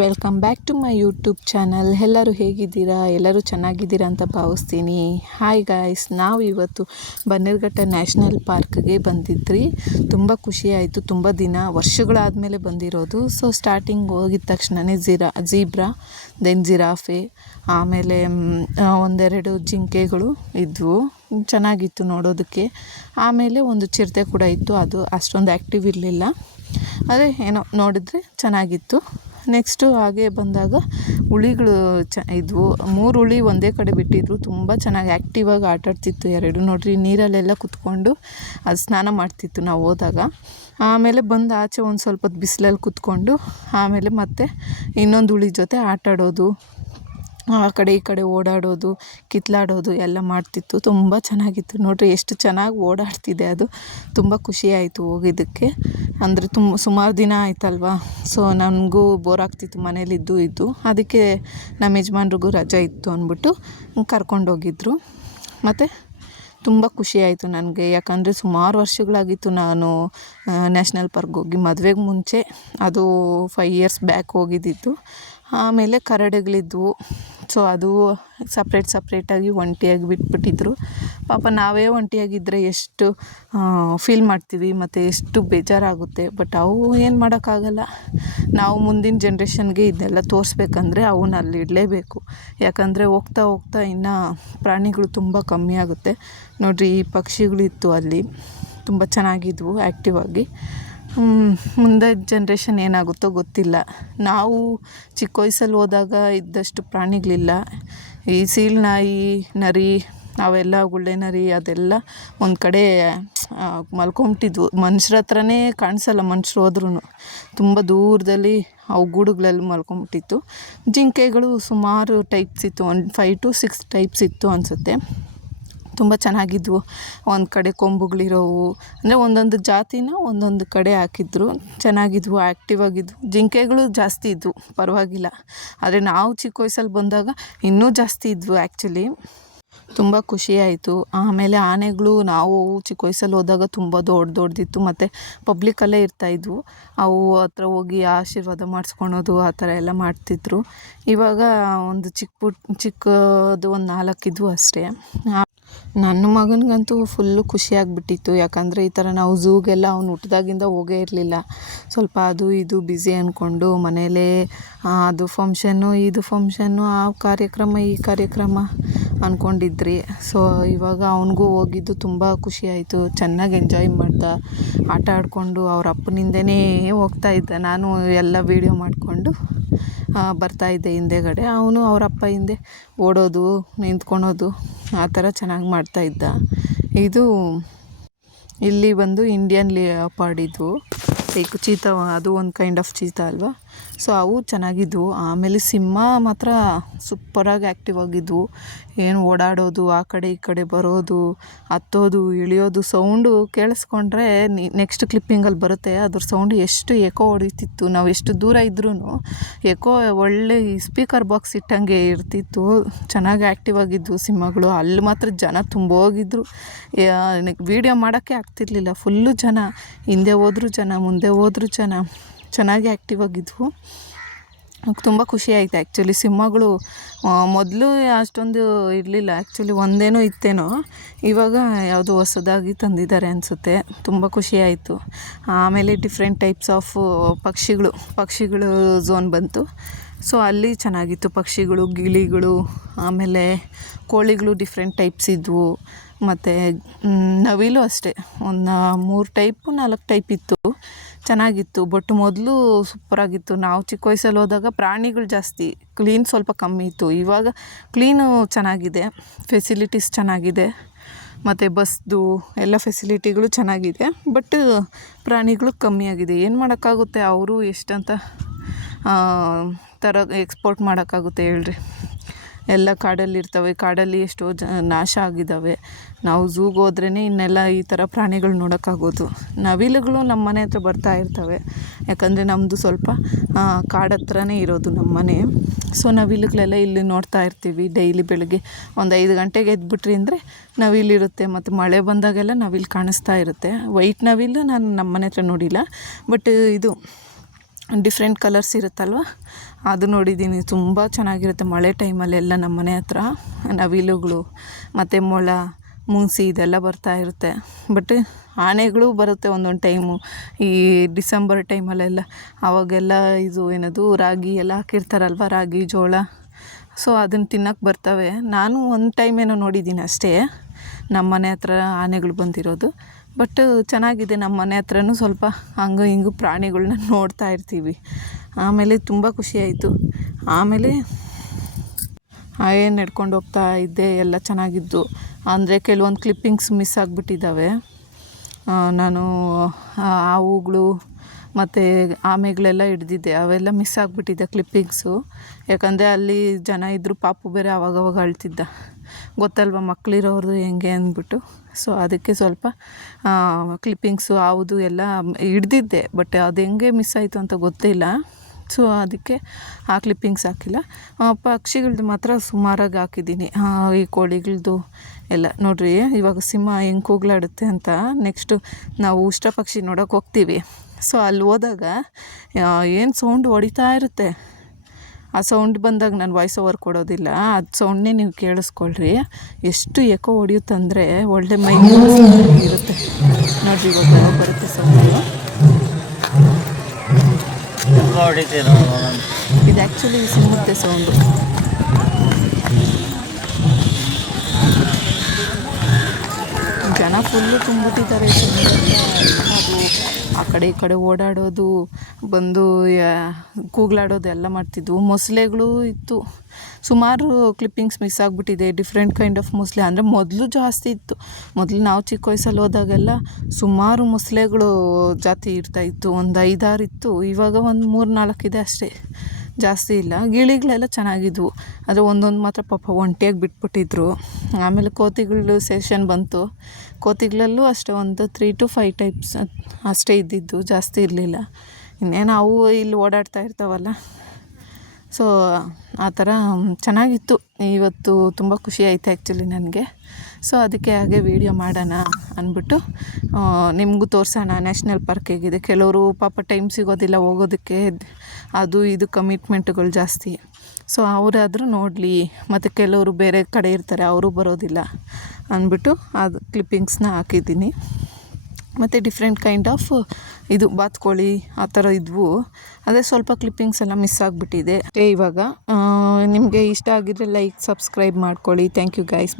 Welcome back to my YouTube channel. ಎಲ್ಲರೂ ಹೇಗಿದ್ದೀರಾ? ಎಲ್ಲರೂ ಚೆನ್ನಾಗಿದ್ದೀರಾ ಅಂತ ಭಾವಿಸ್ತೀನಿ. ಹಾಯ್ ಗಾಯ್ಸ್, ನಾವು ಇವತ್ತು ಬನ್ನೇರುಘಟ್ಟ ನ್ಯಾಷನಲ್ ಪಾರ್ಕ್ಗೆ ಬಂದಿದ್ರಿ. ತುಂಬ ಖುಷಿಯಾಯಿತು. ತುಂಬ ವರ್ಷಗಳಾದಮೇಲೆ ಬಂದಿರೋದು. ಸೊ ಸ್ಟಾರ್ಟಿಂಗ್ ಹೋಗಿದ ತಕ್ಷಣವೇ ಝೀಬ್ರಾ, ದೆನ್ ಜಿರಾಫೆ, ಆಮೇಲೆ ಒಂದೆರಡು ಜಿಂಕೆಗಳು ಇದ್ವು. ಚೆನ್ನಾಗಿತ್ತು ನೋಡೋದಕ್ಕೆ. ಆಮೇಲೆ ಒಂದು ಚಿರತೆ ಕೂಡ ಇತ್ತು. ಅದು ಅಷ್ಟೊಂದು ಆ್ಯಕ್ಟಿವ್ ಇರಲಿಲ್ಲ. ಅದೇ ಏನೋ ನೋಡಿದ್ರೆ ಚೆನ್ನಾಗಿತ್ತು. ನೆಕ್ಸ್ಟು ಹಾಗೆ ಬಂದಾಗ ಹುಳಿಗಳು ಇದ್ವು. 3 ಹುಳಿ ಒಂದೇ ಕಡೆ ಬಿಟ್ಟಿದ್ರು. ತುಂಬ ಚೆನ್ನಾಗಿ ಆ್ಯಕ್ಟಿವಾಗಿ ಆಟಾಡ್ತಿತ್ತು ಎರಡು. ನೋಡ್ರಿ, ನೀರಲ್ಲೆಲ್ಲ ಕುತ್ಕೊಂಡು ಅದು ಸ್ನಾನ ಮಾಡ್ತಿತ್ತು ನಾವು ಹೋದಾಗ. ಆಮೇಲೆ ಬಂದು ಆಚೆ ಒಂದು ಸ್ವಲ್ಪ ಹೊತ್ತು ಬಿಸಿಲಲ್ಲಿ ಕುತ್ಕೊಂಡು ಆಮೇಲೆ ಮತ್ತೆ ಇನ್ನೊಂದು ಹುಳಿ ಜೊತೆ ಆಟಾಡೋದು, ಆ ಕಡೆ ಈ ಕಡೆ ಓಡಾಡೋದು, ಕಿತ್ಲಾಡೋದು ಎಲ್ಲ ಮಾಡ್ತಿತ್ತು. ತುಂಬ ಚೆನ್ನಾಗಿತ್ತು. ನೋಡಿರಿ ಎಷ್ಟು ಚೆನ್ನಾಗಿ ಓಡಾಡ್ತಿದೆ ಅದು. ತುಂಬ ಖುಷಿಯಾಯಿತು ಹೋಗಿದ್ದಕ್ಕೆ. ಅಂದರೆ ಸುಮಾರು ದಿನ ಆಯ್ತಲ್ವಾ. ಸೊ ನನಗೂ ಬೋರ್ ಆಗ್ತಿತ್ತು ಮನೇಲಿದ್ದು. ಅದಕ್ಕೆ ನಮ್ಮ ಯಜಮಾನ್ರಿಗೂ ರಜೆ ಇತ್ತು ಅಂದ್ಬಿಟ್ಟು ಕರ್ಕೊಂಡೋಗಿದ್ರು. ಮತ್ತು ತುಂಬ ಖುಷಿಯಾಯಿತು ನನಗೆ. ಯಾಕಂದರೆ ಸುಮಾರು ವರ್ಷಗಳಾಗಿತ್ತು ನಾನು ನ್ಯಾಷನಲ್ ಪಾರ್ಕ್ ಹೋಗಿ. ಮದುವೆಗೆ ಮುಂಚೆ ಅದು 5 ಇಯರ್ಸ್ ಬ್ಯಾಕ್ ಹೋಗಿದ್ದಿತ್ತು. ಆಮೇಲೆ ಕರಡಿಗಳಿದ್ವು. ಸೊ ಅದು ಸಪ್ರೇಟಾಗಿ ಒಂಟಿಯಾಗಿ ಬಿಟ್ಬಿಟ್ಟಿದ್ರು. ಪಾಪ ನಾವೇ ಒಂಟಿಯಾಗಿದ್ದರೆ ಎಷ್ಟು ಫೀಲ್ ಮಾಡ್ತೀವಿ ಮತ್ತು ಎಷ್ಟು ಬೇಜಾರಾಗುತ್ತೆ. ಬಟ್ ಅವು ಏನು ಮಾಡೋಕ್ಕಾಗಲ್ಲ. ನಾವು ಮುಂದಿನ ಜನ್ರೇಷನ್ಗೆ ಇದನ್ನೆಲ್ಲ ತೋರಿಸ್ಬೇಕಂದ್ರೆ ಅವನ್ನ ಅಲ್ಲಿ ಇಡಲೇಬೇಕು. ಯಾಕಂದರೆ ಹೋಗ್ತಾ ಇನ್ನು ಪ್ರಾಣಿಗಳು ತುಂಬ ಕಮ್ಮಿ ಆಗುತ್ತೆ. ನೋಡಿರಿ, ಈ ಪಕ್ಷಿಗಳಿತ್ತು ಅಲ್ಲಿ. ತುಂಬ ಚೆನ್ನಾಗಿದ್ವು ಆ್ಯಕ್ಟಿವ್ ಆಗಿ. ಮುಂದೆ ಜನ್ರೇಷನ್ ಏನಾಗುತ್ತೋ ಗೊತ್ತಿಲ್ಲ. ನಾವು ಚಿಕ್ಕ ವಯಸ್ಸಲ್ಲಿ ಹೋದಾಗ ಇದ್ದಷ್ಟು ಪ್ರಾಣಿಗಳಿಲ್ಲ. ಈ ಸೀಳ್ನಾಯಿ, ನರಿ, ಅವೆಲ್ಲ ಗುಳ್ಳೆ ನರಿ ಅದೆಲ್ಲ ಒಂದು ಕಡೆ ಮಲ್ಕೊಂಬಿಟ್ಟಿದ್ವು. ಮನುಷ್ಯರ ಹತ್ರನೇ ಕಾಣಿಸಲ್ಲ ಮನುಷ್ಯರು ಹೋದ್ರೂ. ತುಂಬ ದೂರದಲ್ಲಿ ಅವು ಗೂಡುಗಳಲ್ಲಿ ಮಲ್ಕೊಂಬಿಟ್ಟಿತ್ತು. ಜಿಂಕೆಗಳು ಸುಮಾರು ಟೈಪ್ಸ್ ಇತ್ತು. ಒಂದು 5 to 6 ಟೈಪ್ಸ್ ಇತ್ತು ಅನಿಸುತ್ತೆ. ತುಂಬ ಚೆನ್ನಾಗಿದ್ವು. ಒಂದು ಕಡೆ ಕೊಂಬುಗಳಿರೋವು. ಅಂದರೆ ಒಂದೊಂದು ಜಾತಿನ ಒಂದೊಂದು ಕಡೆ ಹಾಕಿದ್ರು. ಚೆನ್ನಾಗಿದ್ವು, ಆ್ಯಕ್ಟಿವ್ ಆಗಿದ್ವು. ಜಿಂಕೆಗಳು ಜಾಸ್ತಿ ಇದ್ವು, ಪರವಾಗಿಲ್ಲ. ಆದರೆ ನಾವು ಚಿಕ್ಕ ವಯಸ್ಸಲ್ಲಿ ಬಂದಾಗ ಇನ್ನೂ ಜಾಸ್ತಿ ಇದ್ವು ಆ್ಯಕ್ಚುಲಿ. ತುಂಬ ಖುಷಿಯಾಯಿತು. ಆಮೇಲೆ ಆನೆಗಳು ನಾವು ಚಿಕ್ಕ ವಯಸ್ಸಲ್ಲಿ ಹೋದಾಗ ತುಂಬ ದೊಡ್ಡದಿತ್ತು. ಮತ್ತು ಪಬ್ಲಿಕಲ್ಲೇ ಇರ್ತಾಯಿದ್ವು. ಅವು ಹತ್ರ ಹೋಗಿ ಆಶೀರ್ವಾದ ಮಾಡಿಸ್ಕೊಳೋದು ಆ ಥರ ಎಲ್ಲ ಮಾಡ್ತಿದ್ರು. ಇವಾಗ ಒಂದು ಚಿಕ್ಕದು ಒಂದು 4 ಇದ್ವು ಅಷ್ಟೇ. ನನ್ನ ಮಗನಿಗಂತೂ ಫುಲ್ಲು ಖುಷಿಯಾಗಿಬಿಟ್ಟಿತ್ತು. ಯಾಕಂದರೆ ಈ ಥರ ನಾವು ಝೂಗೆಲ್ಲ ಅವ್ನು ಹುಟ್ಟಿದಾಗಿಂದ ಹೋಗೇ ಇರಲಿಲ್ಲ. ಸ್ವಲ್ಪ ಅದು ಇದು ಬ್ಯುಸಿ ಅಂದ್ಕೊಂಡು ಮನೇಲೇ ಅದು ಫಂಕ್ಷನ್ನು, ಇದು ಫಂಕ್ಷನ್ನು, ಆ ಕಾರ್ಯಕ್ರಮ, ಈ ಕಾರ್ಯಕ್ರಮ ಅಂದ್ಕೊಂಡಿದ್ರಿ. ಸೊ ಇವಾಗ ಅವನಿಗೂ ಹೋಗಿದ್ದು ತುಂಬ ಖುಷಿಯಾಯಿತು. ಚೆನ್ನಾಗಿ ಎಂಜಾಯ್ ಮಾಡ್ದ. ಆಟ ಆಡಿಕೊಂಡು ಅವ್ರ ಅಪ್ಪನಿಂದನೇ ಹೋಗ್ತಾಯಿದ್ದ. ನಾನು ಎಲ್ಲ ವೀಡಿಯೋ ಮಾಡಿಕೊಂಡು ಬರ್ತಾಯಿದ್ದೆ ಹಿಂದೆಗಡೆ. ಅವನು ಅವ್ರ ಅಪ್ಪ ಹಿಂದೆ ಓಡೋದು, ನಿಂತ್ಕೊಳೋದು ಆ ಥರ ಚೆನ್ನಾಗಿ ಮಾಡ್ತಾಯಿದ್ದ. ಇದು ಇಲ್ಲಿ ಬಂದು ಇಂಡಿಯನ್ ಲಿಯೋಪಾರ್ಡ್ ಇದು. ಚೀತಾ, ಅದು ಒಂದು ಕೈಂಡ್ ಆಫ್ ಚೀತಾ ಅಲ್ವಾ. ಸೊ ಅವು ಚೆನ್ನಾಗಿದ್ವು. ಆಮೇಲೆ ಸಿಂಹ ಮಾತ್ರ ಸೂಪರಾಗಿ ಆ್ಯಕ್ಟಿವ್ ಆಗಿದ್ವು. ಏನು ಓಡಾಡೋದು, ಆ ಕಡೆ ಈ ಕಡೆ ಬರೋದು, ಹತ್ತೋದು, ಇಳಿಯೋದು. ಸೌಂಡು ಕೇಳಿಸ್ಕೊಂಡ್ರೆ ನೆಕ್ಸ್ಟ್ ಕ್ಲಿಪ್ಪಿಂಗಲ್ಲಿ ಬರುತ್ತೆ. ಅದ್ರ ಸೌಂಡು ಎಷ್ಟು ಎಕೋ ಹೊಡಿತಿತ್ತು. ನಾವು ಎಷ್ಟು ದೂರ ಇದ್ರೂ ಎಕೋ ಒಳ್ಳೆ ಸ್ಪೀಕರ್ ಬಾಕ್ಸ್ ಇಟ್ಟಂಗೆ ಇರ್ತಿತ್ತು. ಚೆನ್ನಾಗಿ ಆ್ಯಕ್ಟಿವ್ ಆಗಿದ್ವು ಸಿಂಹಗಳು. ಅಲ್ಲಿ ಮಾತ್ರ ಜನ ತುಂಬೋಗಿದ್ರು. ವೀಡಿಯೋ ಮಾಡೋಕ್ಕೆ ಆಗ್ತಿರ್ಲಿಲ್ಲ. ಫುಲ್ಲು ಜನ. ಹಿಂದೆ ಹೋದ್ರು ಜನ, ಮುಂದೆ ಹೋದ್ರು ಜನ. ಚೆನ್ನಾಗಿ ಆ್ಯಕ್ಟಿವ್ ಆಗಿದ್ವು. ತುಂಬ ಖುಷಿ ಆಯಿತು ಆ್ಯಕ್ಚುಲಿ. ಸಿಂಹಗಳು ಮೊದಲು ಅಷ್ಟೊಂದು ಇರಲಿಲ್ಲ ಆ್ಯಕ್ಚುಲಿ. ಒಂದೇನೋ ಇತ್ತೇನೋ. ಇವಾಗ ಯಾವುದೋ ಹೊಸದಾಗಿ ತಂದಿದ್ದಾರೆ ಅನಿಸುತ್ತೆ. ತುಂಬ ಖುಷಿಯಾಯಿತು. ಆಮೇಲೆ ಡಿಫ್ರೆಂಟ್ ಟೈಪ್ಸ್ ಆಫ್ ಪಕ್ಷಿಗಳು ಝೋನ್ ಬಂತು. ಸೊ ಅಲ್ಲಿ ಚೆನ್ನಾಗಿತ್ತು. ಪಕ್ಷಿಗಳು, ಗಿಳಿಗಳು, ಆಮೇಲೆ ಕೋಳಿಗಳು ಡಿಫ್ರೆಂಟ್ ಟೈಪ್ಸ್ ಇದ್ವು. ಮತ್ತು ನವಿಲು ಅಷ್ಟೇ ಒಂದು 3 ಟೈಪು 4 ಟೈಪ್ ಇತ್ತು. ಚೆನ್ನಾಗಿತ್ತು. ಬಟ್ ಮೊದಲು ಸೂಪರಾಗಿತ್ತು. ನಾವು ಚಿಕ್ಕ ವಯಸ್ಸಲ್ಲಿ ಹೋದಾಗ ಪ್ರಾಣಿಗಳು ಜಾಸ್ತಿ, ಕ್ಲೀನ್ ಸ್ವಲ್ಪ ಕಮ್ಮಿ ಇತ್ತು. ಇವಾಗ ಕ್ಲೀನು ಚೆನ್ನಾಗಿದೆ, ಫೆಸಿಲಿಟೀಸ್ ಚೆನ್ನಾಗಿದೆ. ಮತ್ತು ಬಸ್ದು ಎಲ್ಲ ಫೆಸಿಲಿಟಿಗಳು ಚೆನ್ನಾಗಿದೆ. ಬಟ್ ಪ್ರಾಣಿಗಳು ಕಮ್ಮಿಯಾಗಿದೆ. ಏನು ಮಾಡೋಕ್ಕಾಗುತ್ತೆ? ಅವರು ಎಷ್ಟಂತ ಥರ ಎಕ್ಸ್ಪೋರ್ಟ್ ಮಾಡೋಕ್ಕಾಗುತ್ತೆ ಹೇಳ್ರಿ. ಎಲ್ಲ ಕಾಡಲ್ಲಿರ್ತವೆ. ಕಾಡಲ್ಲಿ ಎಷ್ಟೋ ನಾಶ ಆಗಿದ್ದಾವೆ. ನಾವು ಝೂಗೆ ಹೋದ್ರೇ ಇನ್ನೆಲ್ಲ ಈ ಥರ ಪ್ರಾಣಿಗಳು ನೋಡೋಕ್ಕಾಗೋದು. ನವಿಲುಗಳು ನಮ್ಮ ಮನೆ ಹತ್ರ ಬರ್ತಾ ಇರ್ತವೆ. ಯಾಕಂದರೆ ನಮ್ಮದು ಸ್ವಲ್ಪ ಕಾಡು ಹತ್ರನೇ ಇರೋದು ನಮ್ಮ ಮನೆ. ಸೊ ನವಿಲುಗಳೆಲ್ಲ ಇಲ್ಲಿ ನೋಡ್ತಾ ಇರ್ತೀವಿ. ಡೈಲಿ ಬೆಳಗ್ಗೆ ಒಂದು 5 ಗಂಟೆಗೆ ಎದ್ಬಿಟ್ರಿ ಅಂದರೆ ನವಿಲಿರುತ್ತೆ. ಮತ್ತು ಮಳೆ ಬಂದಾಗೆಲ್ಲ ನವಿಲು ಕಾಣಿಸ್ತಾ ಇರುತ್ತೆ. ವೈಟ್ ನವಿಲು ನಾನು ನಮ್ಮ ಮನೆ ಹತ್ರ ನೋಡಿಲ್ಲ. ಬಟ್ ಇದು ಡಿಫ್ರೆಂಟ್ ಕಲರ್ಸ್ ಇರುತ್ತಲ್ವ, ಅದು ನೋಡಿದ್ದೀನಿ. ತುಂಬ ಚೆನ್ನಾಗಿರುತ್ತೆ ಮಳೆ ಟೈಮಲ್ಲೆಲ್ಲ. ನಮ್ಮ ಮನೆ ಹತ್ರ ನವಿಲುಗಳು ಮತ್ತು ಮೊಲ, ಮುಂಗ್ಸಿ ಇದೆಲ್ಲ ಬರ್ತಾ ಇರುತ್ತೆ. ಬಟ್ ಆನೆಗಳು ಬರುತ್ತೆ ಒಂದೊಂದು ಟೈಮು, ಈ ಡಿಸೆಂಬರ್ ಟೈಮಲ್ಲೆಲ್ಲ. ಆವಾಗೆಲ್ಲ ಇದು ಏನದು ರಾಗಿ ಎಲ್ಲ ಹಾಕಿರ್ತಾರಲ್ವ, ರಾಗಿ ಜೋಳ, ಸೊ ಅದನ್ನು ತಿನ್ನೋಕ್ಕೆ ಬರ್ತವೆ. ನಾನು ಒಂದು ಟೈಮ್ ಏನೋ ನೋಡಿದ್ದೀನಿ ಅಷ್ಟೇ ನಮ್ಮ ಮನೆ ಹತ್ರ ಆನೆಗಳು ಬಂದಿರೋದು. ಬಟ್ ಚೆನ್ನಾಗಿದೆ. ನಮ್ಮ ಮನೆ ಹತ್ರನೂ ಸ್ವಲ್ಪ ಹಂಗೆ ಹಿಂಗೆ ಪ್ರಾಣಿಗಳ್ನ ನೋಡ್ತಾ ಇರ್ತೀವಿ. ಆಮೇಲೆ ತುಂಬ ಖುಷಿಯಾಯಿತು. ಆಮೇಲೆ ಏನು ನಡ್ಕೊಂಡು ಹೋಗ್ತಾ ಇದ್ದೆ, ಎಲ್ಲ ಚೆನ್ನಾಗಿದ್ದು. ಅಂದರೆ ಕೆಲವೊಂದು ಕ್ಲಿಪ್ಪಿಂಗ್ಸ್ ಮಿಸ್ ಆಗಿಬಿಟ್ಟಿದ್ದಾವೆ. ನಾನು ಹಾವುಗಳು ಮತ್ತು ಆಮೆಗಳೆಲ್ಲ ಹಿಡ್ದಿದ್ದೆ, ಅವೆಲ್ಲ ಮಿಸ್ ಆಗಿಬಿಟ್ಟಿದ್ದೆ ಕ್ಲಿಪ್ಪಿಂಗ್ಸು. ಯಾಕಂದರೆ ಅಲ್ಲಿ ಜನ ಇದ್ದರು, ಪಾಪು ಬೇರೆ ಆವಾಗವಾಗ ಅಳ್ತಿದ್ದ, ಗೊತ್ತಲ್ವ ಮಕ್ಕಳಿರೋರು ಹೆಂಗೆ ಅಂದ್ಬಿಟ್ಟು. ಸೊ ಅದಕ್ಕೆ ಸ್ವಲ್ಪ ಕ್ಲಿಪ್ಪಿಂಗ್ಸು ಹಾವುದು ಎಲ್ಲ ಹಿಡ್ದಿದ್ದೆ. ಬಟ್ ಅದು ಹೆಂಗೆ ಮಿಸ್ ಆಯಿತು ಅಂತ ಗೊತ್ತಿಲ್ಲ. ಸೊ ಅದಕ್ಕೆ ಆ ಕ್ಲಿಪ್ಪಿಂಗ್ಸ್ ಹಾಕಿಲ್ಲ. ಪಕ್ಷಿಗಳ್ದು ಮಾತ್ರ ಸುಮಾರಾಗಿ ಹಾಕಿದ್ದೀನಿ. ಈ ಕೋಳಿಗಳದ್ದು ಎಲ್ಲ ನೋಡ್ರಿ. ಇವಾಗ ಸಿಂಹ ಹೆಂಗೆ ಕೂಗ್ಲಾಡುತ್ತೆ ಅಂತ. ನೆಕ್ಸ್ಟು ನಾವು ಉಷ್ಟ್ರ ಪಕ್ಷಿ ನೋಡೋಕೆ ಹೋಗ್ತೀವಿ. ಸೊ ಅಲ್ಲಿ ಹೋದಾಗ ಏನು ಸೌಂಡ್ ಹೊಡಿತಾ ಇರುತ್ತೆ. ಆ ಸೌಂಡ್ ಬಂದಾಗ ನಾನು ವಾಯ್ಸ್ ಓವರ್ ಕೊಡೋದಿಲ್ಲ, ಅದು ಸೌಂಡನ್ನೇ ನೀವು ಕೇಳಿಸ್ಕೊಳ್ರಿ. ಎಷ್ಟು ಎಕೋ ಹೊಡಿಯುತ್ತಂದರೆ ಒಳ್ಳೆ ಮೈ ಇರುತ್ತೆ ನೋಡಿರಿ. ಇವಾಗ ಬರುತ್ತೆ ಸೌಂಡು. ಇದು ಆ್ಯಕ್ಚುಲಿ ಸಿಂಹದ ಸೌಂಡು. ಜನ ಫುಲ್ಲು ತುಂಬಿಟ್ಟಿದ್ದಾರೆ. ಅದು ಆ ಕಡೆ ಈ ಕಡೆ ಓಡಾಡೋದು, ಬಂದು ಕೂಗ್ಲಾಡೋದು ಎಲ್ಲ ಮಾಡ್ತಿದ್ವು. ಮೊಸಳೆಗಳು ಇತ್ತು. ಸುಮಾರು ಕ್ಲಿಪ್ಪಿಂಗ್ಸ್ ಮಿಸ್ ಆಗಿಬಿಟ್ಟಿದೆ. ಡಿಫ್ರೆಂಟ್ ಕೈಂಡ್ ಆಫ್ ಮೊಸಳೆ. ಅಂದರೆ ಮೊದಲು ಜಾಸ್ತಿ ಇತ್ತು. ಮೊದಲು ನಾವು ಚಿಕ್ಕ ವಯಸ್ಸಲ್ಲಿ ಹೋದಾಗೆಲ್ಲ ಸುಮಾರು ಮೊಸಳೆಗಳು ಜಾತಿ ಇರ್ತಾಯಿತ್ತು. ಒಂದು 5-6 ಇತ್ತು. ಇವಾಗ ಒಂದು 3-4 ಇದೆ ಅಷ್ಟೇ, ಜಾಸ್ತಿ ಇಲ್ಲ. ಗಿಳಿಗಳೆಲ್ಲ ಚೆನ್ನಾಗಿದ್ವು. ಆದರೆ ಒಂದೊಂದು ಮಾತ್ರ ಪಾಪ ಒಂಟಿಯಾಗಿ ಬಿಟ್ಬಿಟ್ಟಿದ್ರು. ಆಮೇಲೆ ಕೋತಿಗಳು ಸೆಷನ್ ಬಂತು. ಕೋತಿಗಳಲ್ಲೂ ಅಷ್ಟೇ ಒಂದು 3 to 5 ಟೈಪ್ಸ್ ಅಷ್ಟೇ ಇದ್ದಿದ್ದು, ಜಾಸ್ತಿ ಇರಲಿಲ್ಲ. ಇನ್ನೇನು ಅವು ಇಲ್ಲಿ ಓಡಾಡ್ತಾ ಇರ್ತಾವಲ್ಲ. ಸೊ ಆ ಥರ ಚೆನ್ನಾಗಿತ್ತು. ಇವತ್ತು ತುಂಬ ಖುಷಿ ಆಯಿತು ಆ್ಯಕ್ಚುಲಿ ನನಗೆ. ಸೊ ಅದಕ್ಕೆ ಹಾಗೆ ವೀಡಿಯೋ ಮಾಡೋಣ ಅಂದ್ಬಿಟ್ಟು ನಿಮಗೂ ತೋರಿಸೋಣ ನ್ಯಾಷನಲ್ ಪಾರ್ಕ್ ಹೇಗಿದೆ. ಕೆಲವರು ಪಾಪ ಟೈಮ್ ಸಿಗೋದಿಲ್ಲ ಹೋಗೋದಕ್ಕೆ, ಅದು ಇದು ಕಮಿಟ್ಮೆಂಟ್ಗಳು ಜಾಸ್ತಿ. ಸೊ ಅವರಾದರೂ ನೋಡಲಿ. ಮತ್ತು ಕೆಲವರು ಬೇರೆ ಕಡೆ ಇರ್ತಾರೆ, ಅವರು ಬರೋದಿಲ್ಲ ಅಂದ್ಬಿಟ್ಟು ಅದು ಕ್ಲಿಪ್ಪಿಂಗ್ಸ್ನ ಹಾಕಿದ್ದೀನಿ. ಮತ್ತು ಡಿಫ್ರೆಂಟ್ ಕೈಂಡ್ ಆಫ್ ಇದು ಬಾತುಕೋಳಿ ಆ ಥರ ಇದ್ವು. ಅದೇ ಸ್ವಲ್ಪ ಕ್ಲಿಪ್ಪಿಂಗ್ಸ್ ಎಲ್ಲ ಮಿಸ್ ಆಗಿಬಿಟ್ಟಿದೆ. ಇವಾಗ ನಿಮಗೆ ಇಷ್ಟ ಆಗಿದ್ರೆ ಲೈಕ್, ಸಬ್ಸ್ಕ್ರೈಬ್ ಮಾಡ್ಕೊಳ್ಳಿ. Thank you guys.